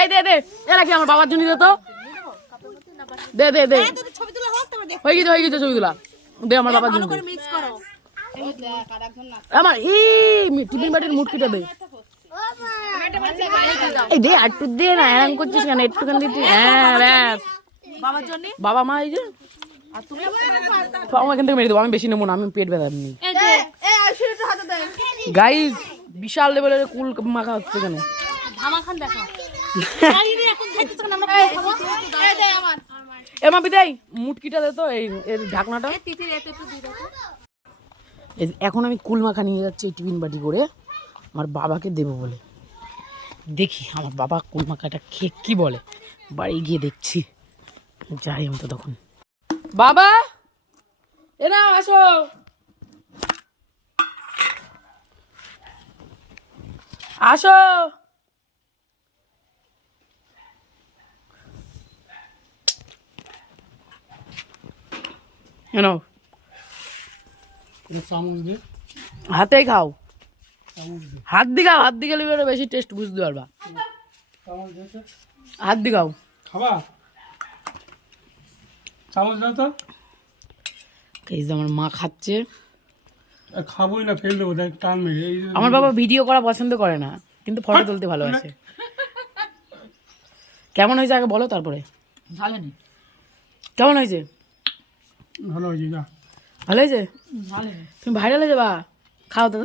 এই দে দে এরা কি আমার বাবার জন্য দে তো দে দে দে হয়ে গেছে ছবি তোলা দে আমার বাবার জন্য আমার টিফিন বাটির মুটকিটা দে এই দে একটু দে না এরকম করছিস কেন একটুখানি দিতে হ্যাঁ ব্যাস বাবার জন্য বাবা মা এই যে এখান থেকে মেরে দেবো আমি বেশি নেবো না আমি পেট ব্যথা নেই গাইজ বিশাল লেভেলের কুল মাখা হচ্ছে এখানে এমা বিদাই মুটকিটা দে তো এই এর ঢাকনাটা এখন আমি কুল মাখা নিয়ে যাচ্ছি এই টিফিন বাটি করে আমার বাবাকে দেবো বলে দেখি আমার বাবা কুল মাখাটা খেয়ে কি বলে বাড়ি গিয়ে দেখছি যাই আমি তো তখন বাবা এ না আসো আসো হাতেই খাও হাত দি খাও হাত দি গেলে বেশি টেস্ট বুঝতে পারবা হাত দি খাও খাবা চামচ দাও তো এই যে আমার মা খাচ্ছে খাবোই না ফেল দেবো দেখ টান মেরে আমার বাবা ভিডিও করা পছন্দ করে না কিন্তু ফটো তুলতে ভালোবাসে কেমন হয়েছে আগে বলো তারপরে কেমন হয়েছে ভালো হয়েছে না ভালো হয়েছে তুমি ভাইরাল হয়ে যাবা খাও তো